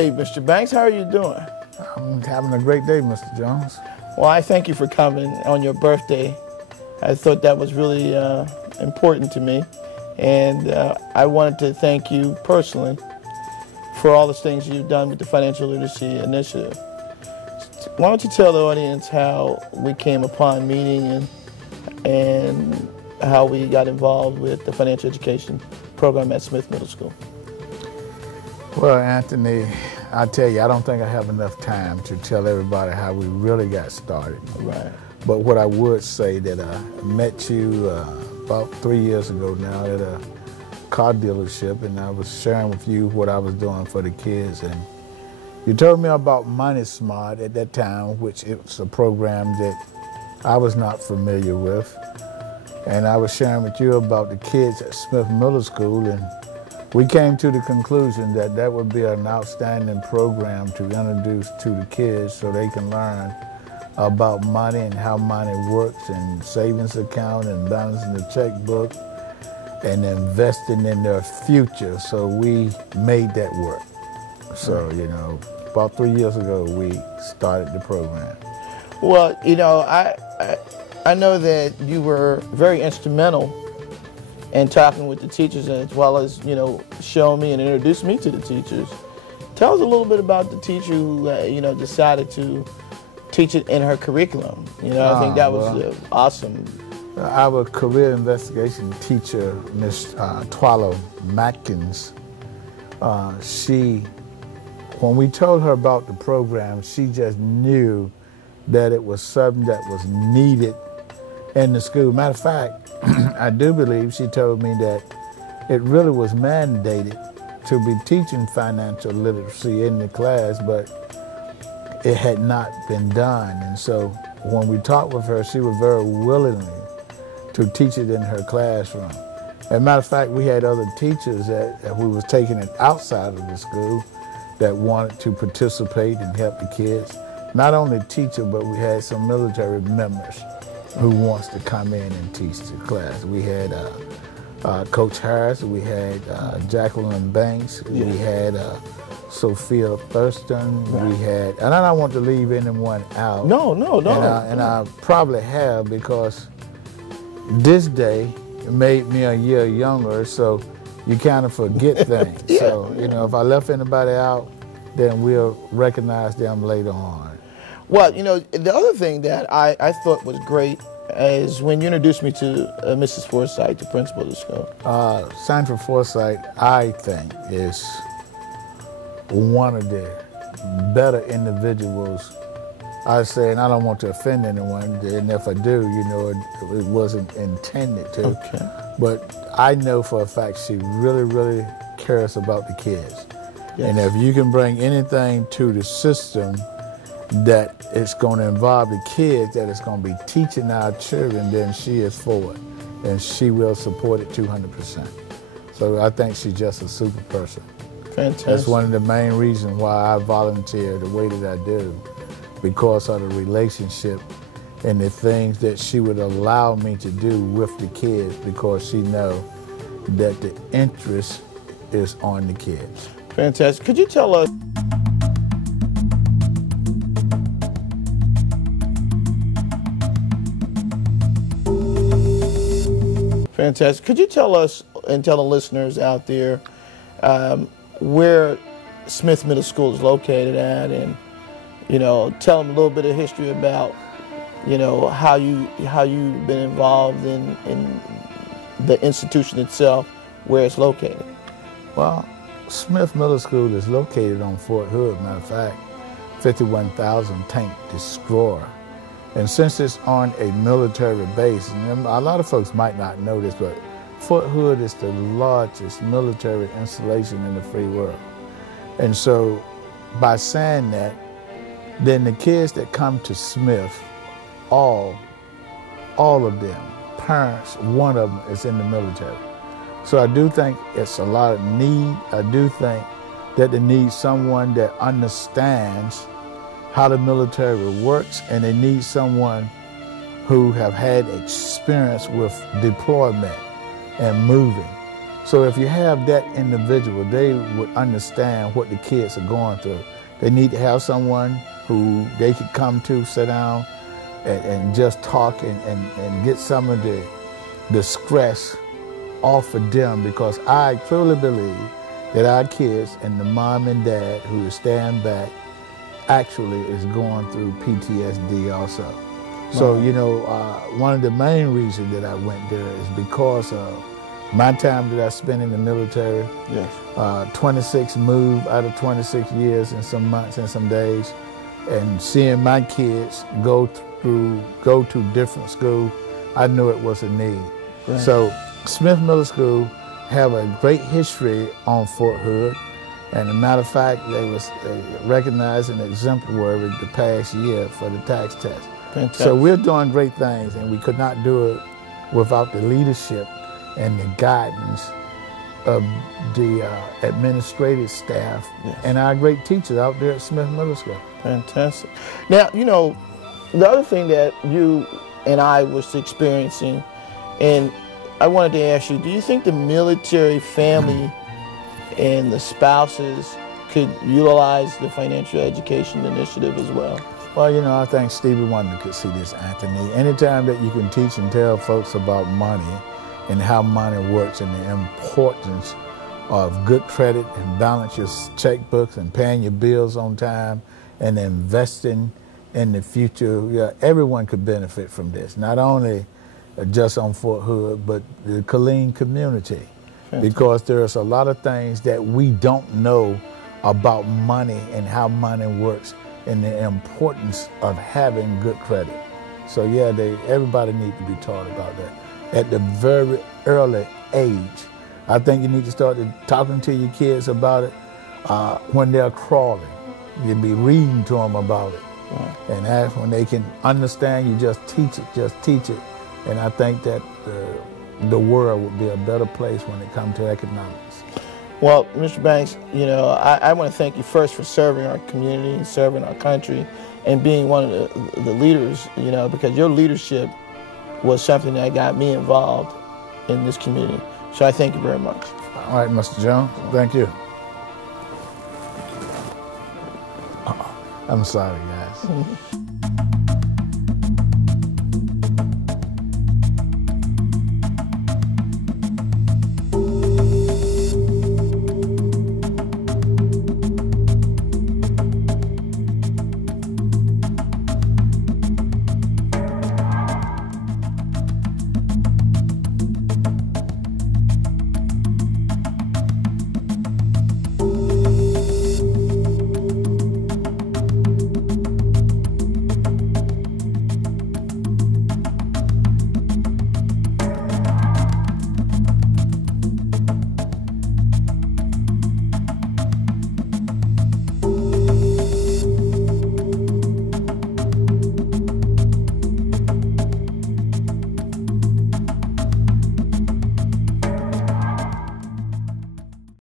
Hey, Mr. Banks, how are you doing? I'm having a great day, Mr. Jones. Well, I thank you for coming on your birthday. I thought that was really important to me. And I wanted to thank you personally for all the things you've done with the Financial Literacy Initiative. Why don't you tell the audience how we came upon meeting and how we got involved with the financial education program at Smith Middle School? Well, Anthony, I tell you, I don't think I have enough time to tell everybody how we really got started. Right. But what I would say that I met you about 3 years ago now at a car dealership, and I was sharing with you what I was doing for the kids. And you told me about Money Smart at that time, which it was a program that I was not familiar with. And I was sharing with you about the kids at Smith Middle School, and we came to the conclusion that that would be an outstanding program to introduce to the kids so they can learn about money and how money works, and savings account and balancing the checkbook and investing in their future. So we made that work. So, you know, about 3 years ago, we started the program. Well, you know, I know that you were very instrumental in talking with the teachers, as well as, you know, showing me and introducing me to the teachers. Tell us a little bit about the teacher who, you know, decided to teach it in her curriculum. You know, I think that was awesome. Our career investigation teacher, Miss Twala Matkins, when we told her about the program, she just knew that it was something that was needed in the school. Matter of fact, I do believe she told me that it really was mandated to be teaching financial literacy in the class, but it had not been done. And so when we talked with her, she was very willing to teach it in her classroom. As a matter of fact, we had other teachers that we was taking it outside of the school that wanted to participate and help the kids. Not only teacher, but we had some military members who wants to come in and teach the class. We had Coach Harris, we had Jacqueline Banks, we had Sophia Thurston, we had, and I don't want to leave anyone out. No. And I probably have, because this day made me a year younger, so you kind of forget things. Yeah. So, you know, if I left anybody out, then we'll recognize them later on. Well, you know, the other thing that I thought was great is when you introduced me to Mrs. Forsythe, the principal of the school. Sandra Forsythe, I think, is one of the better individuals, I say, and I don't want to offend anyone, and if I do, you know, it wasn't intended to. Okay. But I know for a fact she really, really cares about the kids. Yes. And if you can bring anything to the system that it's going to involve the kids, that it's going to be teaching our children, then she is for it. And she will support it 200%. So I think she's just a super person. Fantastic. That's one of the main reasons why I volunteer the way that I do, because of the relationship and the things that she would allow me to do with the kids, because she knows that the interest is on the kids. Fantastic. Could you tell us Fantastic. Could you tell us and tell the listeners out there where Smith Middle School is located at, and, you know, tell them a little bit of history about, you know, how you've been involved in the institution itself, where it's located? Well, Smith Middle School is located on Fort Hood. Matter of fact, 51,000 tank destroyer. And since it's on a military base, and a lot of folks might not know this, but Fort Hood is the largest military installation in the free world. And so by saying that, then the kids that come to Smith, all of them, parents, one of them is in the military. So I do think it's a lot of need. I do think that they need someone that understands how the military works, and they need someone who have had experience with deployment and moving. So if you have that individual, they would understand what the kids are going through. They need to have someone who they could come to, sit down, and just talk and get some of the stress off of them, because I truly believe that our kids and the mom and dad who is staying back actually is going through PTSD also. Wow. So, you know, one of the main reasons that I went there is because of my time that I spent in the military. Yes. 26 moves out of 26 years and some months and some days, and seeing my kids go to different schools, I knew it was a need. Right. So Smith Middle School have a great history on Fort Hood, and as a matter of fact, they was recognized and exemplary the past year for the tax test. Fantastic. So we're doing great things, and we could not do it without the leadership and the guidance of the administrative staff. Yes. And our great teachers out there at Smith Middle School. Fantastic. Now, you know, the other thing that you and I was experiencing, and I wanted to ask you, do you think the military family and the spouses could utilize the financial education initiative as well? Well, you know, I think Stevie Wonder could see this, Anthony. Anytime that you can teach and tell folks about money and how money works and the importance of good credit and balance your checkbooks and paying your bills on time and investing in the future, yeah, everyone could benefit from this. Not only just on Fort Hood, but the Killeen community. Fantastic. Because there's a lot of things that we don't know about money and how money works and the importance of having good credit. So yeah, everybody needs to be taught about that at the very early age. I think you need to start talking to your kids about it when they're crawling. You'd be reading to them about it. Right. And that's when they can understand, you just teach it. And I think that the world would be a better place when it comes to economics. Well, Mr. Banks, you know, I want to thank you first for serving our community and serving our country and being one of the leaders, you know, because your leadership was something that got me involved in this community. So I thank you very much. All right, Mr. Jones, thank you. I'm sorry, guys.